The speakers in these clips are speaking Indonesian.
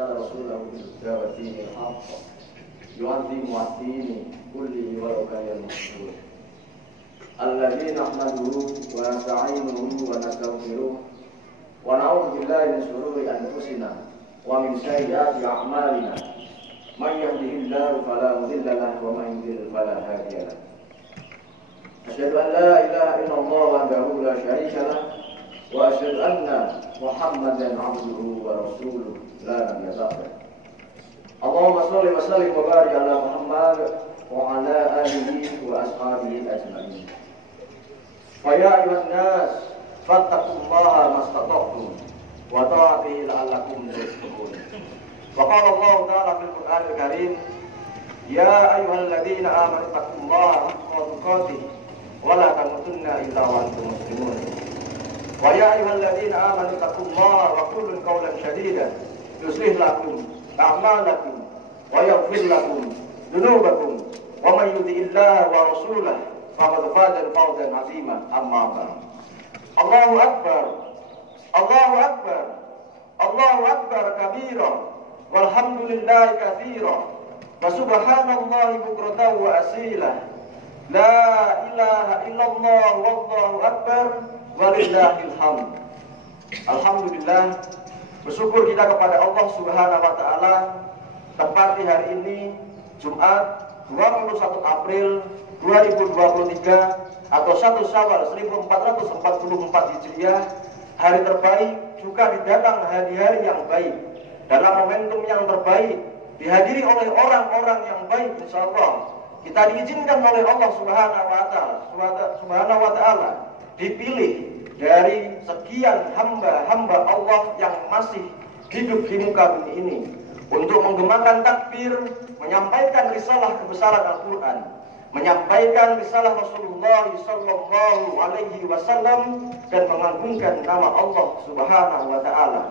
أرسل رسوله بالهدى ودين الحق يعظم الدين كله ولو كره المشركون الذين نحمده ونستعينه ونستغفره ونعوذ بالله من شرور أنفسنا ومن سيئات أعمالنا من يهده الله فلا مضل له ومن يضلل فلا هادي له أشهد أن لا إله إلا الله وحده لا شريك له وأشهد أن محمدا عبده ورسوله لا نبي بعده اللهم صل وسلم وبارك على محمد وعلى آله وأصحابه أجمعين فيا أيها الناس فاتقوا الله ما استطعتم وطاعته لعلكم تشكرون وقال الله تعالى في القرآن الكريم يا أيها الذين آمنوا اتقوا الله حق تقاته ولا تموتن إلا وأنتم مسلمون ويا أيها الذين آمنوا اتقوا الله وقولوا قولا سديدا يصلح لكم أعمالكم ويغفر لكم ذنوبكم ومن يطع الله ورسوله فقد فاز فوزا عظيما أما بعد الله أكبر الله أكبر الله أكبر كبيرا والحمد لله كثيرا وسبحان الله بكرة وأصيلا لا إله إلا الله والله أكبر walillahil hamd. Alhamdulillah, bersyukur kita kepada Allah Subhanahu wa taala tepat di hari ini Jumat 21 April 2023 atau 1 Syawal 1444 Hijriah, hari terbaik juga didatang hari-hari yang baik dalam momentum yang terbaik, dihadiri oleh orang-orang yang baik. Insyaallah kita diizinkan oleh Allah Subhanahu wa taala dipilih dari sekian hamba-hamba Allah yang masih hidup di muka bumi ini untuk menggemakan takbir, menyampaikan risalah kebesaran Al-Quran, menyampaikan risalah Rasulullah sallallahu alaihi wasallam dan mengagungkan nama Allah Subhanahu wa taala.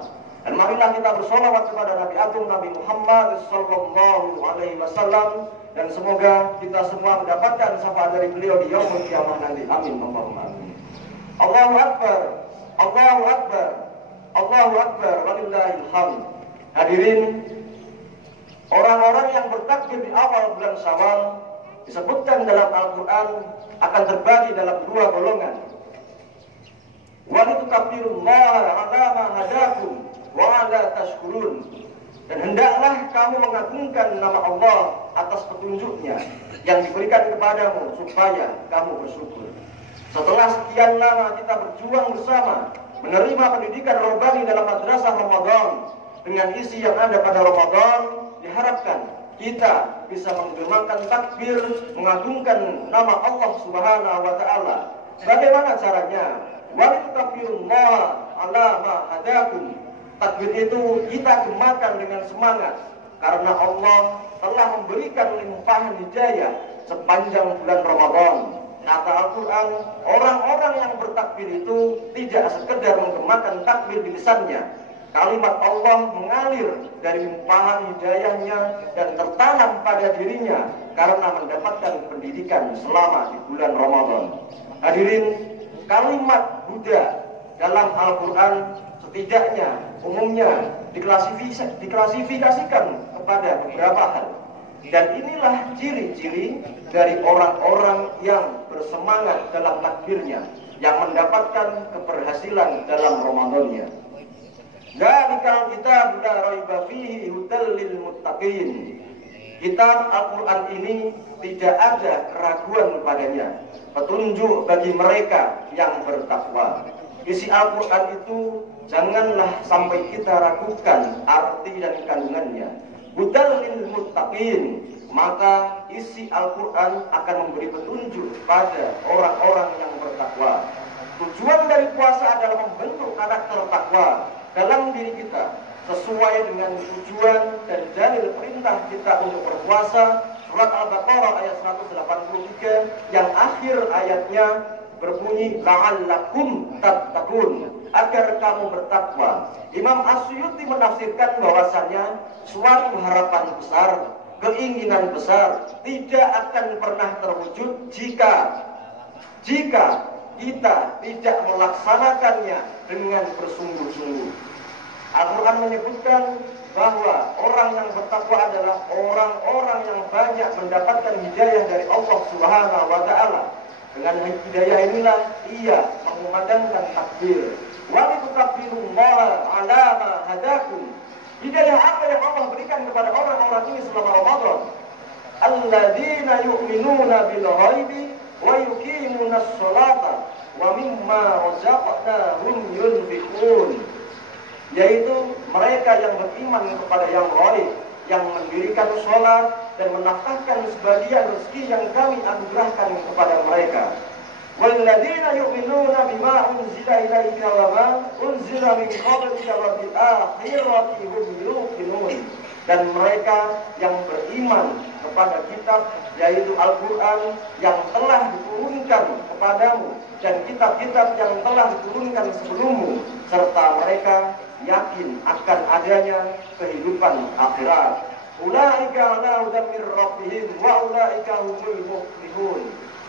Dan marilah kita bersolawat kepada Nabi Agung Nabi Muhammad sallallahu alaihi wasallam dan semoga kita semua mendapatkan syafaat dari beliau di yaumul qiyamah nanti. Amin Allahumma amin. Allahu Akbar, Allahu Akbar, Allahu Akbar, walillahil hamd. Hadirin, orang-orang yang bertakbir di awal bulan Syawal disebutkan dalam Al-Quran akan terbagi dalam dua golongan. Wa litukabbirullaha ala ma hadakum wa ala tashkurun. Dan hendaklah kamu mengagungkan nama Allah atas petunjuknya yang diberikan kepadamu supaya kamu bersyukur. Setelah sekian lama kita berjuang bersama menerima pendidikan rohani dalam madrasah Ramadan dengan isi yang ada pada Ramadan, diharapkan kita bisa menggemakan takbir, mengagungkan nama Allah Subhanahu wa taala. Bagaimana caranya? Wa litukabbirullaha ala ma hadakum. Takbir itu kita gemakan dengan semangat karena Allah telah memberikan limpahan hidayah sepanjang bulan Ramadan. Kata Al-Quran, orang-orang yang bertakbir itu tidak sekedar menggemakan takbir di lisannya. Kalimat Allah mengalir dari limpahan hidayahnya dan tertanam pada dirinya karena mendapatkan pendidikan selama di bulan Ramadan. Hadirin, kalimat Buddha dalam Al-Quran setidaknya umumnya diklasifikasikan kepada beberapa hal. Dan inilah ciri-ciri dari orang-orang yang bersemangat dalam takbirnya, yang mendapatkan keberhasilan dalam Ramadannya. Dzalikal kitab la raiba fihi hudal lil muttaqin. Kitab Al-Quran ini tidak ada keraguan padanya, petunjuk bagi mereka yang bertakwa. Isi Al-Quran itu janganlah sampai kita ragukan arti dan kandungannya. Hudal lil muttaqin, maka isi Al-Quran akan memberi petunjuk pada orang-orang yang bertakwa. Tujuan dari puasa adalah membentuk karakter takwa dalam diri kita sesuai dengan tujuan dan dalil perintah kita untuk berpuasa. Surat Al-Baqarah ayat 183 yang akhir ayatnya berbunyi la'allakum tattaqun, agar kamu bertakwa. Imam Asyuti menafsirkan bahwasannya suatu harapan besar, keinginan besar tidak akan pernah terwujud jika kita tidak melaksanakannya dengan bersungguh-sungguh. Al-Quran menyebutkan bahwa orang yang bertakwa adalah orang-orang yang banyak mendapatkan hidayah dari Allah Subhanahu wa taala. Dengan hidayah inilah ia mengumandangkan takbir. Wa litukabbirullaha 'ala ma hadakum. Hidayah apa yang Allah berikan kepada orang-orang ini selama Ramadan? Alladzina yu'minuna bil ghaibi wa yuqimunas sholata wa mimma razaqnahum yunfiqun. Yaitu mereka yang beriman kepada yang ghaib, yang mendirikan sholat dan menafkahkan sebagian rezeki yang kami anugerahkan kepada mereka. Walladzina yu'minuna bima unzila ilaika wa ma unzila min qablika wa bil akhirati hum yuqinun. Dan mereka yang beriman kepada kitab, yaitu Al-Quran yang telah diturunkan kepadamu dan kitab-kitab yang telah diturunkan sebelummu, serta mereka yakin akan adanya kehidupan akhirat. Ulaika ala hudan mir rabbihim wa ulaika humul muflihun.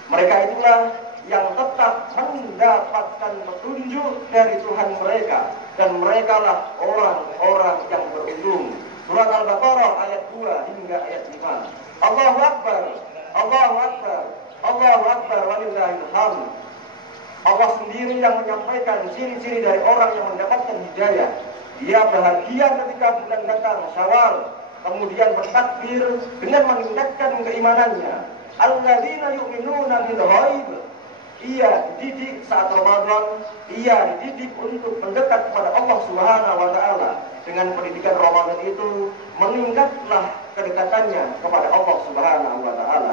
Mereka itulah yang tetap mendapatkan petunjuk dari Tuhan mereka, dan merekalah orang-orang yang beruntung. Surat Al-Baqarah ayat 2 hingga ayat 5. Allahu Akbar, Allahu Akbar, Allahu Akbar, walillahil hamd. Allah sendiri yang menyampaikan ciri-ciri dari orang yang mendapatkan hidayah. Dia bahagia ketika bulan datang Syawal, kemudian bertakbir dengan meningkatkan keimanannya. Alladzina yu'minuna bil ghaib. Ia dididik saat Ramadan, ia dididik untuk mendekat kepada Allah Subhanahu wa taala. Dengan pendidikan Ramadan itu meningkatlah kedekatannya kepada Allah Subhanahu wa taala.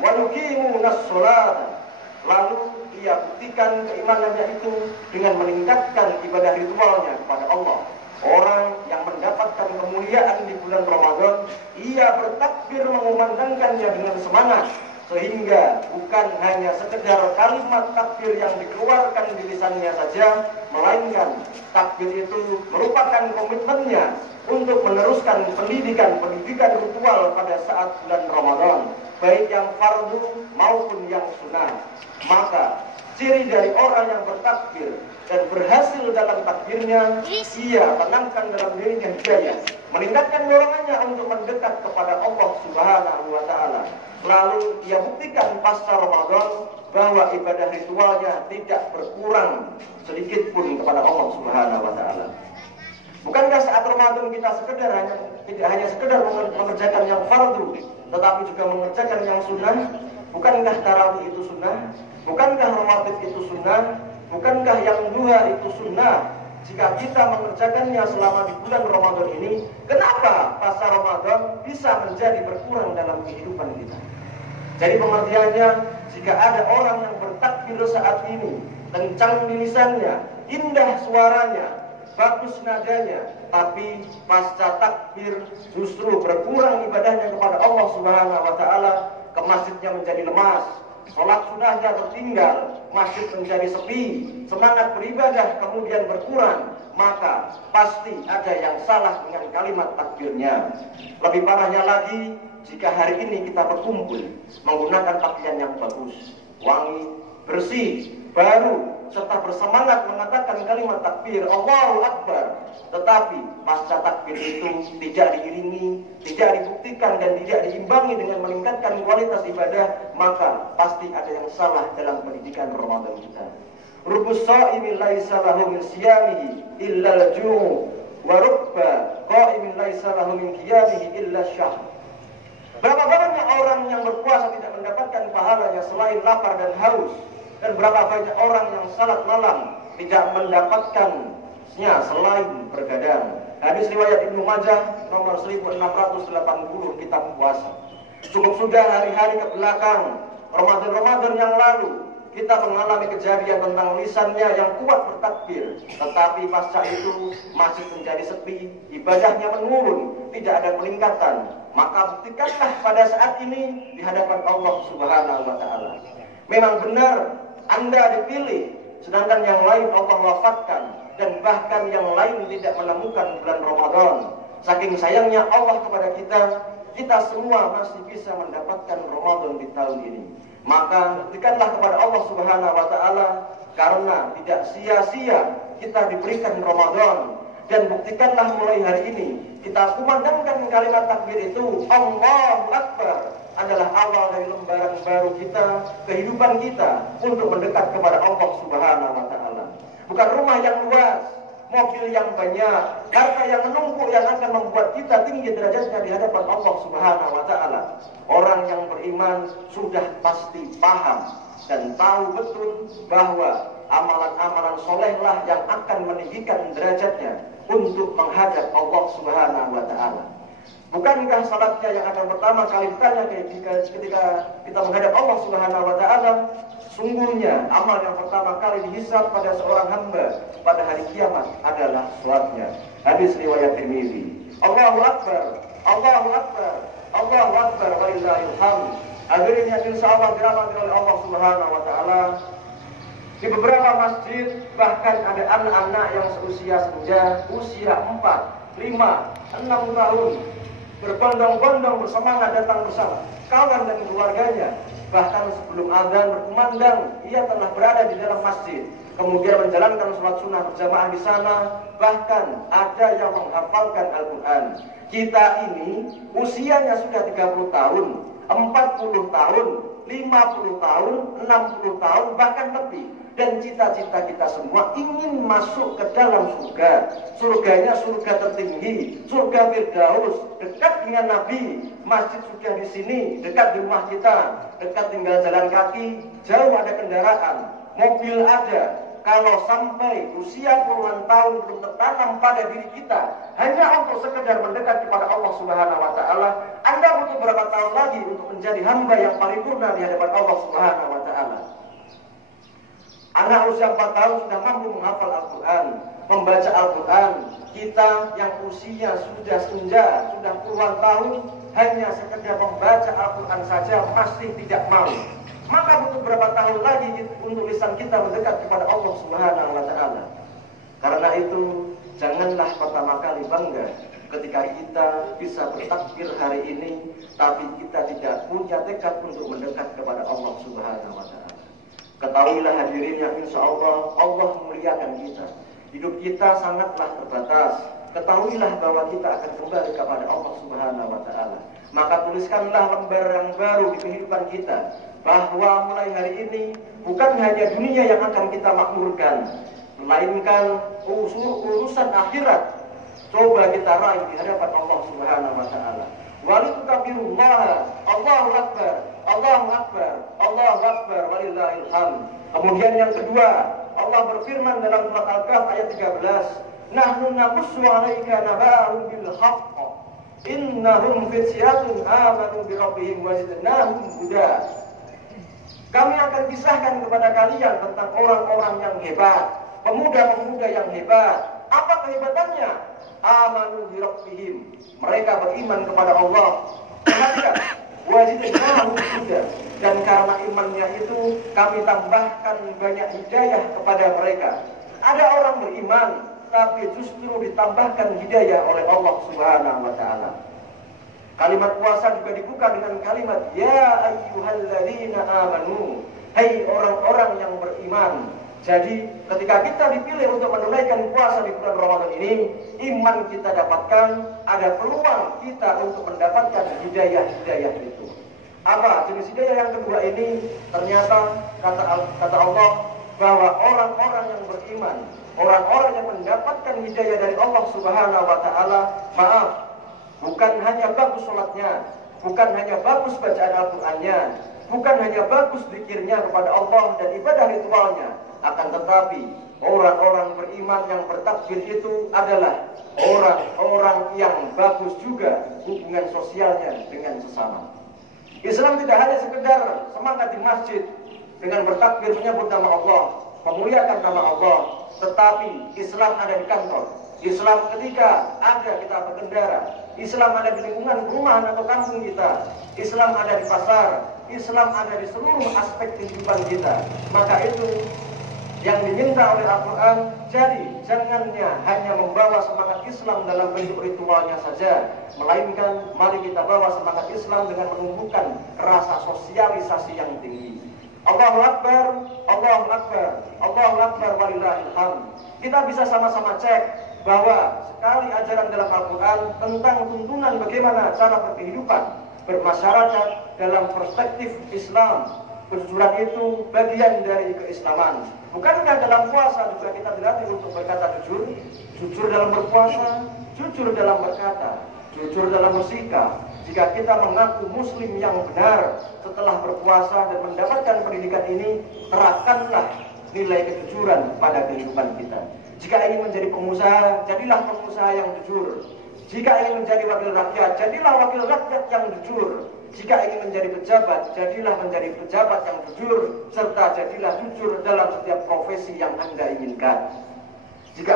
Wa yuqimunas sholata. Lalu ia buktikan keimanannya itu dengan meningkatkan ibadah ritualnya kepada Allah. Orang yang mendapatkan kemuliaan di bulan Ramadan, ia bertakbir mengumandangkannya dengan semangat, sehingga bukan hanya sekedar kalimat takbir yang dikeluarkan di lisannya saja, melainkan takbir itu merupakan komitmennya untuk meneruskan pendidikan ritual pada saat bulan Ramadan, baik yang fardu maupun yang sunnah. Maka ciri dari orang yang bertakbir dan berhasil dalam takbirnya, ia tanamkan dalam dirinya hidayah, meningkatkan dorongannya untuk mendekat kepada Allah Subhanahu wa taala. Lalu ia buktikan pasca Ramadan bahwa ibadah ritualnya tidak berkurang sedikit pun kepada Allah Subhanahu wa taala. Bukankah saat Ramadan kita tidak hanya sekedar mengerjakan yang fardu, tetapi juga mengerjakan yang sunnah? Bukankah tarawih itu sunnah? Bukankah rawatib itu sunnah? Bukankah yang duha itu sunnah? Jika kita mengerjakannya selama di bulan Ramadan ini, kenapa pasca Ramadan bisa menjadi berkurang dalam kehidupan kita? Jadi pengertiannya, jika ada orang yang bertakbir saat ini, kencang di lisannya, indah suaranya, bagus nadanya, tapi pasca takbir justru berkurang ibadahnya kepada Allah Subhanahu wa taala, ke masjidnya menjadi lemas, sholat sunnahnya tertinggal, masjid menjadi sepi, semangat beribadah kemudian berkurang, maka pasti ada yang salah dengan kalimat takbirnya. Lebih parahnya lagi, jika hari ini kita berkumpul menggunakan pakaian yang bagus, wangi, bersih, baru, serta bersemangat mengatakan kalimat takbir Allahu Akbar, tetapi pasca takbir itu tidak diiringi, tidak dibuktikan dan tidak diimbangi dengan meningkatkan kualitas ibadah, maka pasti ada yang salah dalam pendidikan Ramadan kita. Rubus shaimi laisa lahu min siyamihi illa al-ju' wa rubba qa'imin laisa lahu min qiyamihi illa syahr. Berapa banyak orang yang berpuasa tidak mendapatkan pahalanya selain lapar dan haus, dan berapa banyak orang yang salat malam tidak mendapatkannya selain bergadang. Hadis riwayat Ibnu Majah nomor 1680 kitab puasa. Cukup sudah hari-hari ke belakang, Ramadan yang lalu, kita mengalami kejadian tentang lisannya yang kuat bertakbir, tetapi pasca itu masih menjadi sepi, ibadahnya menurun, tidak ada peningkatan. Maka buktikanlah pada saat ini di hadapan Allah Subhanahu wa taala. Memang benar Anda dipilih, sedangkan yang lain Allah wafatkan, dan bahkan yang lain tidak menemukan bulan Ramadan. Saking sayangnya Allah kepada kita, kita semua masih bisa mendapatkan Ramadan di tahun ini. Maka buktikanlah kepada Allah Subhanahu wa taala, karena tidak sia-sia kita diberikan Ramadan, Dan buktikanlah mulai hari ini kita kumandangkan kalimat takbir itu, Allahu Akbar, adalah awal dari lembaran baru kita, kehidupan kita untuk mendekat kepada Allah Subhanahu wa Ta'ala. Bukan rumah yang luas, mobil yang banyak, harta yang menumpuk yang akan membuat kita tinggi derajatnya di hadapan Allah Subhanahu wa Ta'ala. Orang yang beriman sudah pasti paham dan tahu betul bahwa amalan-amalan solehlah yang akan meninggikan derajatnya untuk menghadap Allah Subhanahu wa Ta'ala. Bukankah salatnya yang akan pertama kali ditanya ketika kita menghadap Allah Subhanahu wa Ta'ala? Sungguhnya amal yang pertama kali dihisab pada seorang hamba pada hari kiamat adalah salatnya. Hadis riwayat Tirmizi. Allahu Akbar, Allahu Akbar, Allahu Akbar, walillahil hamd. Hadirin yang insyaallah dirahmati oleh Allah Subhanahu wa Ta'ala. Di beberapa masjid bahkan ada anak-anak yang seusia senja, usia 4, 5, 6 tahun, berbondong-bondong bersemangat datang bersama kawan dan keluarganya. Bahkan sebelum azan berkumandang, ia telah berada di dalam masjid, kemudian menjalankan sholat sunnah berjamaah di sana. Bahkan ada yang menghafalkan Al-Quran. Kita ini usianya sudah 30 tahun, 40 tahun, 50 tahun, 60 tahun, bahkan lebih. Dan cita-cita kita semua ingin masuk ke dalam surga. Surganya surga tertinggi, surga Firdaus, dekat dengan Nabi. Masjid sudah di sini, dekat di rumah kita, dekat tinggal jalan kaki, jauh ada kendaraan, mobil ada. Kalau sampai usia puluhan tahun belum tertanam pada diri kita hanya untuk sekedar mendekat kepada Allah Subhanahu wa Ta'ala, Anda butuh berapa tahun lagi untuk menjadi hamba yang paripurna di hadapan Allah Subhanahu wa Ta'ala? Anak usia 4 tahun sudah mampu menghafal Al-Quran, membaca Al-Quran. Kita yang usia sudah senja, sudah puluhan tahun, hanya sekedar membaca Al-Quran saja masih tidak mau. Maka butuh berapa tahun lagi untuk lisan kita mendekat kepada Allah Subhanahu wa Ta'ala. Karena itu, janganlah pertama kali bangga ketika kita bisa bertakbir hari ini, tapi kita tidak punya tekad untuk mendekat kepada Allah Subhanahu wa Ta'ala. Ketahuilah hadirin yang insya Allah muliakan kita. Hidup kita sangatlah terbatas. Ketahuilah bahwa kita akan kembali kepada Allah Subhanahu wa Ta'ala. Maka tuliskanlah lembar yang baru di kehidupan kita, bahwa mulai hari ini bukan hanya dunia yang akan kita makmurkan, melainkan urusan akhirat coba kita raih di hadapan Allah Subhanahu wa Ta'ala. Walitukabbirullah, Allahu Akbar, Allahu Akbar, Allahu Akbar, walillahil hamd. Kemudian yang kedua, Allah berfirman dalam surat Al-Kahf ayat 13, Nahnu naqussu 'alaika naba'ahum bil haqq, innahum fityatun amanu bi rabbihim wa zidnahum huda. Kami akan kisahkan kepada kalian tentang orang-orang yang hebat, pemuda-pemuda yang hebat. Apa kehebatannya? Amanu bi rabbihim, mereka beriman kepada Allah. Wajidnahum huda, dan karena imannya itu kami tambahkan banyak hidayah kepada mereka. Ada orang beriman tapi justru ditambahkan hidayah oleh Allah Subhanahu wa Ta'ala. Kalimat puasa juga dibuka dengan kalimat ya ayyuhalladzina amanu, hai orang-orang yang beriman. Jadi ketika kita dipilih untuk menunaikan puasa di bulan Ramadan ini, iman kita dapatkan, ada peluang kita untuk mendapatkan hidayah-hidayah itu. Apa jenis hidayah yang kedua ini? Ternyata kata Allah bahwa orang-orang yang beriman, orang-orang yang mendapatkan hidayah dari Allah Subhanahu wa Ta'ala, maaf, bukan hanya bagus sholatnya, bukan hanya bagus bacaan Al-Qurannya, bukan hanya bagus zikirnya kepada Allah dan ibadah ritualnya, akan tetapi orang-orang beriman yang bertakbir itu adalah orang-orang yang bagus juga hubungan sosialnya dengan sesama. Islam tidak hanya sekedar semangat di masjid dengan bertakbir menyebut nama Allah, memuliakan nama Allah, tetapi Islam ada di kantor, Islam ketika ada kita berkendara, Islam ada di lingkungan perumahan atau kampung kita, Islam ada di pasar, Islam ada di seluruh aspek kehidupan kita. Maka itu yang diminta oleh Al-Quran. Jadi jangannya hanya membawa semangat Islam dalam bentuk ritualnya saja, melainkan mari kita bawa semangat Islam dengan menumbuhkan rasa sosialisasi yang tinggi. Allahu Akbar, Allahu Akbar, Allahu Akbar, walillahil hamd. Kita bisa sama-sama cek bahwa sekali ajaran dalam Al-Quran tentang tuntunan bagaimana cara berkehidupan, bermasyarakat dalam perspektif Islam. Kejujuran itu bagian dari keislaman. Bukankah dalam puasa juga kita dilatih untuk berkata jujur? Jujur dalam berpuasa, jujur dalam berkata, jujur dalam bersikap. Jika kita mengaku muslim yang benar setelah berpuasa dan mendapatkan pendidikan ini, terapkanlah nilai kejujuran pada kehidupan kita. Jika ingin menjadi pengusaha, jadilah pengusaha yang jujur. Jika ingin menjadi wakil rakyat, jadilah wakil rakyat yang jujur. Jika ingin menjadi pejabat, jadilah menjadi pejabat yang jujur, serta jadilah jujur dalam setiap profesi yang Anda inginkan. Jika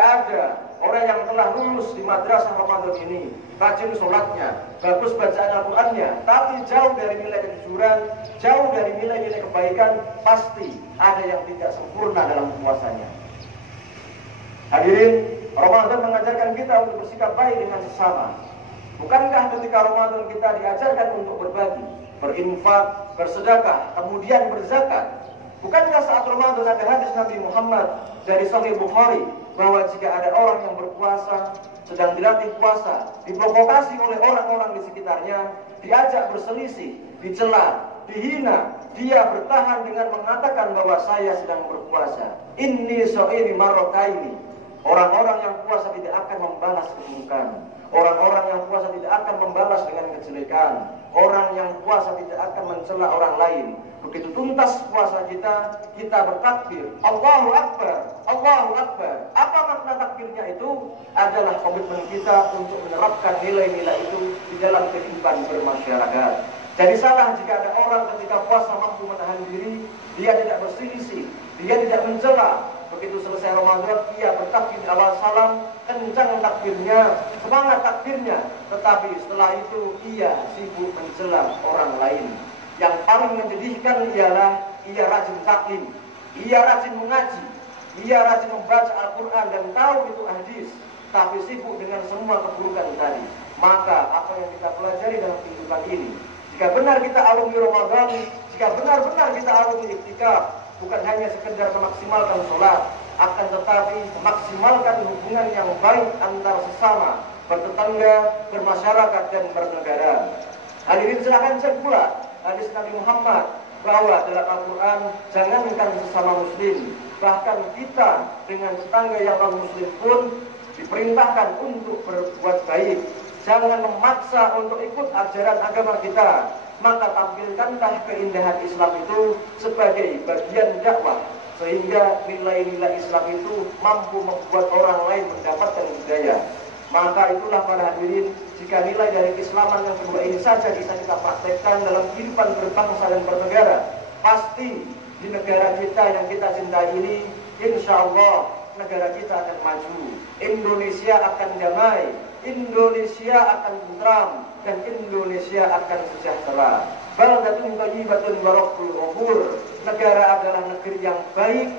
ada orang yang telah lulus di madrasah Ramadan ini, rajin sholatnya, bagus bacaan Al-Qurannya, tapi jauh dari nilai kejujuran, jauh dari nilai-nilai kebaikan, pasti ada yang tidak sempurna dalam puasanya. Hadirin, Ramadan mengajarkan kita untuk bersikap baik dengan sesama. Bukankah ketika Ramadan kita diajarkan untuk berbagi, berinfak, bersedekah, kemudian berzakat? Bukankah saat Ramadan ada hadis Nabi Muhammad dari Sahih Bukhari bahwa jika ada orang yang berpuasa, sedang dilatih puasa, diprovokasi oleh orang-orang di sekitarnya, diajak berselisih, dicela, dihina, dia bertahan dengan mengatakan bahwa saya sedang berpuasa. Inni shaimi marrataini. Orang-orang yang puasa tidak akan membalas keburukan. Orang-orang yang puasa tidak akan membalas dengan kejelekan. Orang yang puasa tidak akan mencela orang lain. Begitu tuntas puasa kita, kita bertakbir, Allahu Akbar, Allahu Akbar. Apa makna takbirnya itu? Adalah komitmen kita untuk menerapkan nilai-nilai itu di dalam kehidupan bermasyarakat. Jadi salah jika ada orang ketika puasa mampu menahan diri, dia tidak berselisih, dia tidak mencela. Begitu selesai Ramadan, ia bertakbir awal salam, kencang takbirnya, semangat takbirnya. Tetapi setelah itu ia sibuk mencela orang lain. Yang paling menyedihkan ialah ia rajin taklim, ia rajin mengaji, ia rajin membaca Al-Quran dan tahu itu hadis, tapi sibuk dengan semua keburukan tadi. Maka apa yang kita pelajari dalam kehidupan ini, jika benar kita alumni Ramadan, jika benar-benar kita alumni iktikaf, bukan hanya sekedar memaksimalkan sholat, akan tetapi memaksimalkan hubungan yang baik antar sesama, bertetangga, bermasyarakat, dan bernegara. Hadirin, silahkan cek pula hadis Nabi Muhammad bahwa dalam Al-Quran jangankan sesama muslim, bahkan kita dengan tetangga yang non-muslim pun diperintahkan untuk berbuat baik. Jangan memaksa untuk ikut ajaran agama kita, maka tampilkanlah keindahan Islam itu sebagai bagian dakwah, sehingga nilai-nilai Islam itu mampu membuat orang lain mendapatkan hidayah. Maka itulah para hadirin, jika nilai dari keislaman yang kedua ini saja bisa kita praktekkan dalam kehidupan berbangsa dan bernegara, pasti di negara kita yang kita cintai ini, insya Allah negara kita akan maju, Indonesia akan damai, Indonesia akan tentram, dan Indonesia akan sejahtera. Baldatun thayyibatun wa rabbul ghafur. Negara adalah negeri yang baik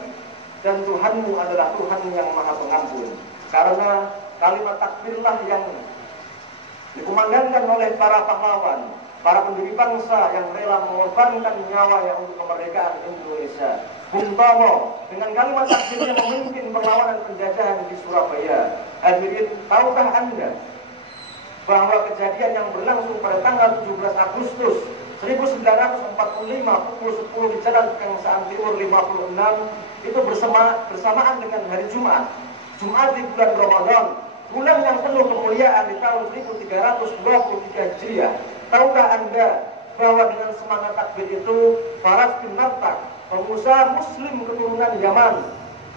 dan Tuhanmu adalah Tuhan yang Maha Pengampun. Karena kalimat takbirlah yang dikumandangkan oleh para pahlawan, para pendiri bangsa yang rela mengorbankan nyawanya untuk kemerdekaan Indonesia. Bung Tomo dengan kalimat takbirnya memimpin perlawanan penjajahan di Surabaya. Hadirin, tahukah Anda bahwa kejadian yang berlangsung pada tanggal 17 Agustus 1945 pukul 10 di Jalan Kebangsaan Timur 56 itu bersamaan dengan hari Jumat di bulan Ramadan, bulan yang penuh kemuliaan di tahun 1323 Hijriah. Tahukah Anda bahwa dengan semangat takbir itu Faras bin Martak, pengusaha muslim keturunan Yaman,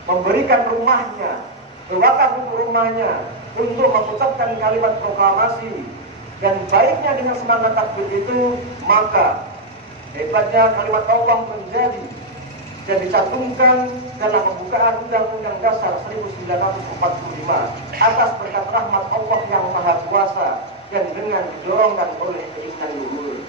memberikan rumahnya, wakaf untuk rumahnya untuk mengucapkan kalimat proklamasi. Dan baiknya dengan semangat takbir itu, maka hebatnya kalimat Allah menjadi dan dicantumkan dalam pembukaan Undang-Undang Dasar 1945 atas berkat rahmat Allah yang Maha Kuasa dan dengan didorongkan oleh keinginan luhur.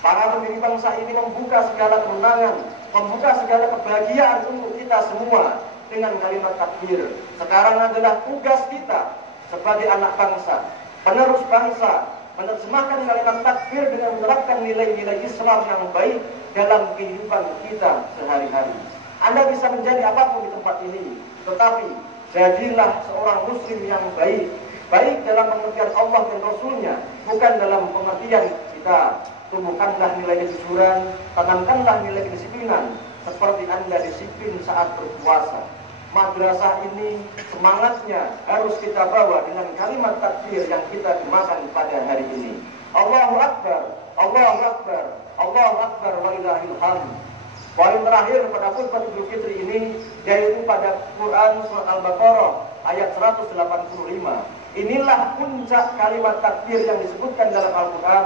Para pendiri bangsa ini membuka segala kemenangan, membuka segala kebahagiaan untuk kita semua dengan kalimat takbir. Sekarang adalah tugas kita sebagai anak bangsa, penerus bangsa, menerjemahkan kalimat takbir dengan menerapkan nilai-nilai Islam yang baik dalam kehidupan kita sehari-hari. Anda bisa menjadi apapun di tempat ini, tetapi Jadilah seorang muslim yang baik. Baik dalam pengertian Allah dan Rasulnya, bukan dalam pengertian kita. Tumbuhkanlah nilai kejujuran, tanamkanlah nilai kedisiplinan, seperti Anda disiplin saat berpuasa. Madrasah ini semangatnya harus kita bawa dengan kalimat takbir yang kita gemakan pada hari ini. Allahu Akbar, Allahu Akbar, Allahu Akbar, walillahil hamd. Poin terakhir pada khutbah Idul Fitri ini yaitu pada Quran surat Al-Baqarah ayat 185. Inilah puncak kalimat takbir yang disebutkan dalam Al-Quran,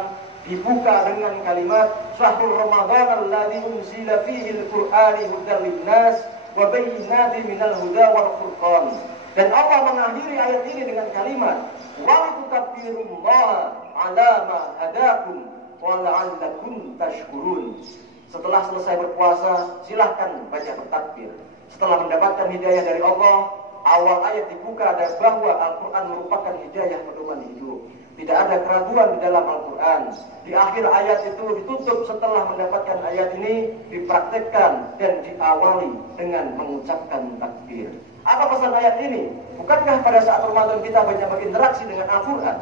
dibuka dengan kalimat Syahrul Ramadan alladzi unzila fihi al-Qur'anu hudan lin-nas wa bayyinatin minal huda wal furqan. Dan Allah mengakhiri ayat ini dengan kalimat wa litukabbirullaha 'ala ma hadakum wa la'allakum tashkurun. Setelah selesai berpuasa, silahkan baca bertakbir. Setelah mendapatkan hidayah dari Allah, awal ayat dibuka ada bahwa Al-Quran merupakan hidayah pedoman hidup. Tidak ada keraguan di dalam Al-Quran. Di akhir ayat itu ditutup setelah mendapatkan ayat ini, dipraktekkan dan diawali dengan mengucapkan takbir. Apa pesan ayat ini? Bukankah pada saat Ramadan kita banyak berinteraksi dengan Al-Quran?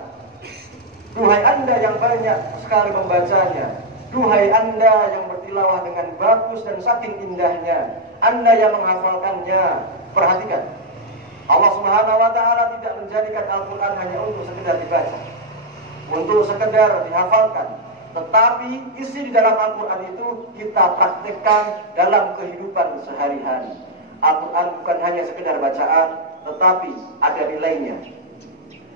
Duhai Anda yang banyak sekali membacanya, duhai Anda yang bertilawah dengan bagus dan saking indahnya, Anda yang menghafalkannya, perhatikan. Allah Subhanahu wa Ta'ala tidak menjadikan Al-Quran hanya untuk sekedar dibaca, untuk sekedar dihafalkan, tetapi isi di dalam Al-Quran itu kita praktekkan dalam kehidupan sehari-hari. Al-Quran bukan hanya sekedar bacaan, tetapi ada nilainya.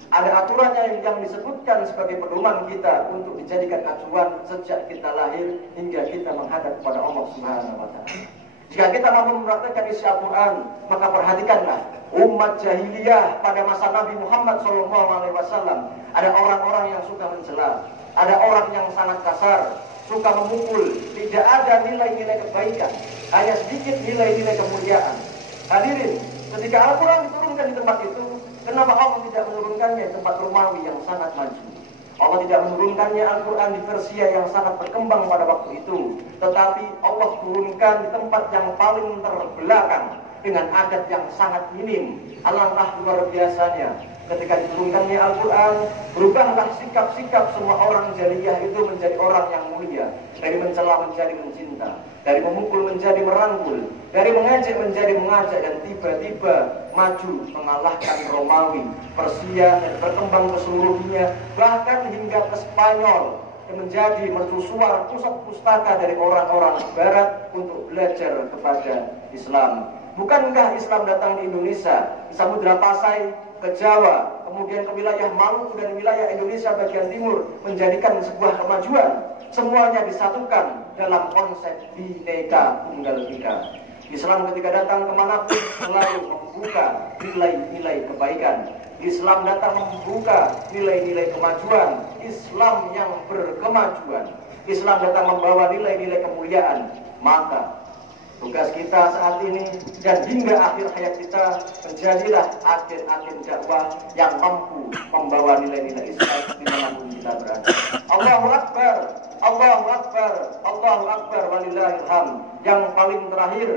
Ada aturannya yang disebutkan sebagai pedoman kita untuk dijadikan acuan sejak kita lahir hingga kita menghadap kepada Allah Subhanahu wa Ta'ala. Jika kita mampu mempraktikkan isi Al-Quran, maka perhatikanlah umat jahiliyah pada masa Nabi Muhammad SAW. Ada orang-orang yang suka mencela, ada orang yang sangat kasar, suka memukul, tidak ada nilai-nilai kebaikan, hanya sedikit nilai-nilai kemuliaan. Hadirin, ketika Al-Quran diturunkan di tempat itu, kenapa Allah tidak menurunkannya di tempat Romawi yang sangat maju? Allah tidak menurunkannya Al-Quran di Persia yang sangat berkembang pada waktu itu, tetapi Allah turunkan di tempat yang paling terbelakang dengan adat yang sangat minim. Alangkah luar biasanya ketika diturunkannya Al-Quran, berubahlah sikap-sikap semua orang jahiliyah itu menjadi orang yang mulia. Dari mencela menjadi mencinta, dari memukul menjadi merangkul, dari mengejek menjadi mengajak, dan tiba-tiba maju mengalahkan Romawi, Persia, dan berkembang ke seluruh dunia, bahkan hingga ke Spanyol, yang menjadi mercusuar pusat pustaka dari orang-orang Barat untuk belajar kepada Islam. Bukankah Islam datang di Indonesia, di Samudra Pasai, ke Jawa, kemudian ke wilayah Maluku dan wilayah Indonesia bagian timur, menjadikan sebuah kemajuan? Semuanya disatukan dalam konsep Bhinneka Tunggal Ika. Islam ketika datang kemanapun selalu membuka nilai-nilai kebaikan. Islam datang membuka nilai-nilai kemajuan. Islam yang berkemajuan. Islam datang membawa nilai-nilai kemuliaan. Maka tugas kita saat ini dan hingga akhir hayat kita, menjadilah agen-agen dakwah yang mampu membawa nilai-nilai Islam dimanapun kita berada. Allahu Akbar, Allahu Akbar, Allahu Akbar, walillahil hamd. Yang paling terakhir,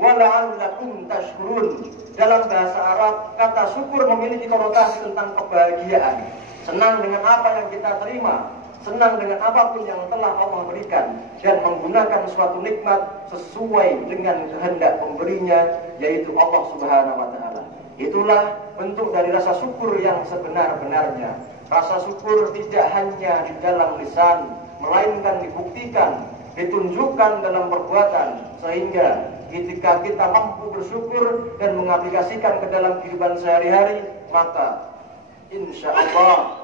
wala'allakum tashkurun. Dalam bahasa Arab, kata syukur memiliki konotasi tentang kebahagiaan. Senang dengan apa yang kita terima, senang dengan apapun yang telah Allah berikan, dan menggunakan suatu nikmat sesuai dengan kehendak pemberinya, yaitu Allah Subhanahu wa Ta'ala. Itulah bentuk dari rasa syukur yang sebenar-benarnya. Rasa syukur tidak hanya di dalam lisan, melainkan dibuktikan, ditunjukkan dalam perbuatan, sehingga ketika kita mampu bersyukur dan mengaplikasikan ke dalam kehidupan sehari-hari, maka insya Allah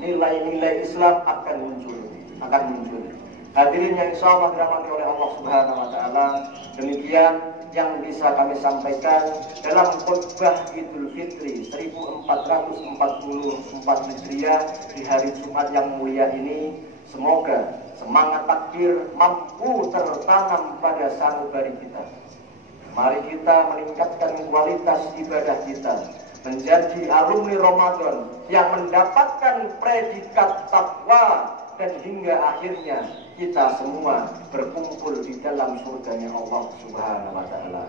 nilai-nilai Islam akan muncul. Hadirin yang insya Allah dirahmati oleh Allah Subhanahu wa Ta'ala, demikian yang bisa kami sampaikan dalam khutbah Idul Fitri 1444 Hijriah di hari Jumat yang mulia ini. Semoga semangat takbir mampu tertanam pada sanubari kita. Mari kita meningkatkan kualitas ibadah kita, menjadi alumni Ramadan yang mendapatkan predikat takwa, dan hingga akhirnya kita semua berkumpul di dalam surganya Allah Subhanahu wa Ta'ala.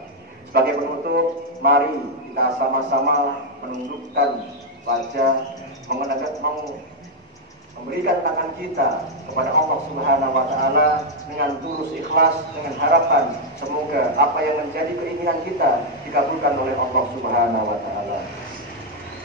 Sebagai penutup, mari kita sama-sama menundukkan wajah, memberikan tangan kita kepada Allah Subhanahu wa Ta'ala dengan tulus ikhlas, dengan harapan semoga apa yang menjadi keinginan kita dikabulkan oleh Allah Subhanahu wa Ta'ala.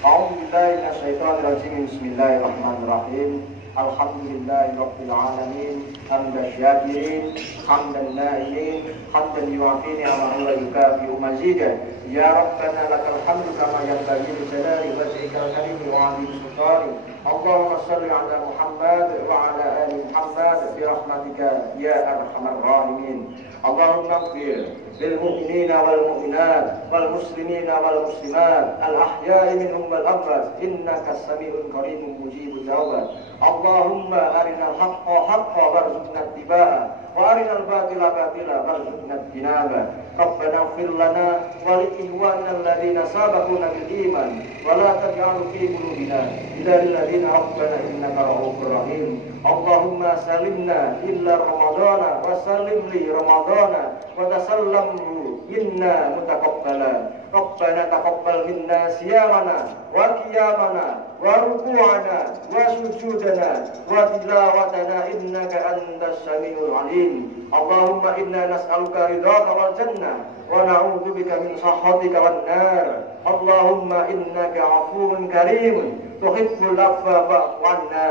A'udzubillahi minasyaitonirrajim. Bismillahirrahmanirrahim. Alhamdulillahirabbil alamin. Hamdan syakirin, hamdan na'imin, hamdan yu'afi ni'amahu wa yukafi'u mazidah. Ya Rabbana lakal hamdu kama yanbaghi li jalali wajhikal karim wa 'azimi sultanik. Allahumma shalli ala Muhammad wa ala ali Muhammad bi rahmatika ya arhamar rahimin. Allahumma ighfir lil mu'minina wal mu'minat wal muslimina wal muslimat al ahya'i minhum wal amwat innaka sami'un qaribun mujibud da'wat. Allahumma arinal haqqa haqqan warzuqna ittiba'a wa arinal batila batila warzuqna ijtinaba. Rabbana ighfir lana wa li ikhwanina alladhina sabaquna bil iman wa la taj'al fi qulubina ghillan lil ladzina rabbana innaka ra'ufur rahim. Allahumma salimna illa ramadana wa salim li ramadana wa tasallamhu minna mutaqabbala. Rabbana taqabbal minna siyamana wa qiyamana wa ruku'ana wa sujudana wa tilawatana innaka antas samiul alim. Allahumma inna nas'aluka ridhaka wal jannah wa na'udzubika min sakhatika wan nar. Allahumma innaka 'afuwun karimun tuhibbul 'afwa fa'fu 'anna.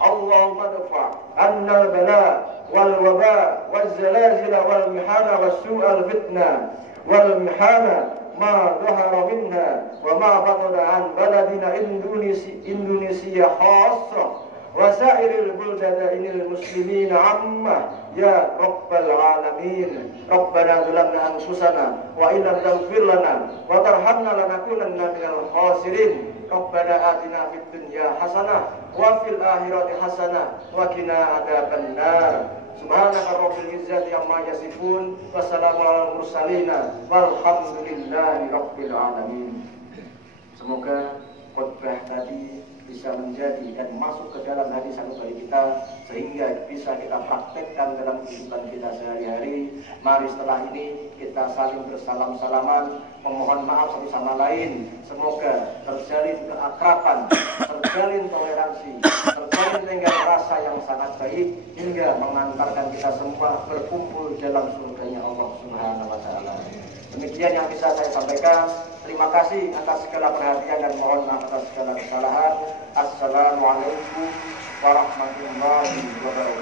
Allahumma dfa' 'anna al-bala' wal waba' waz zalazil wal mihana was su'al fitnah wal mihana ma dhahara minha wa ma batana an baladina Indonesia khassah wa sa'iril buldatil muslimina amma ya rabbal alamin. Rabbana zalamna anfusana wa in lam taghfir lana wa tarhamna lanakunanna minal khasirin. Rabbana atina fid dunya hasanah wa fil akhirati hasanah wa qina adzabannar. Subhanaka rabbil izzati amma yasifun wa salamun alal mursalin walhamdulillahi rabbil alamin. Semoga khutbah tadi bisa menjadi dan masuk ke dalam hati satu bagi kita sehingga bisa kita praktekkan dalam kehidupan kita sehari-hari. Mari setelah ini kita saling bersalam-salaman, memohon maaf satu sama lain. Semoga terjalin keakraban, terjalin toleransi, terjalin tenggang rasa yang sangat baik hingga mengantarkan kita semua berkumpul dalam surganya Allah Subhanahu wa Ta'ala. Demikian yang bisa saya sampaikan. Terima kasih atas segala perhatian dan mohon maaf atas segala kesalahan. Assalamualaikum warahmatullahi wabarakatuh.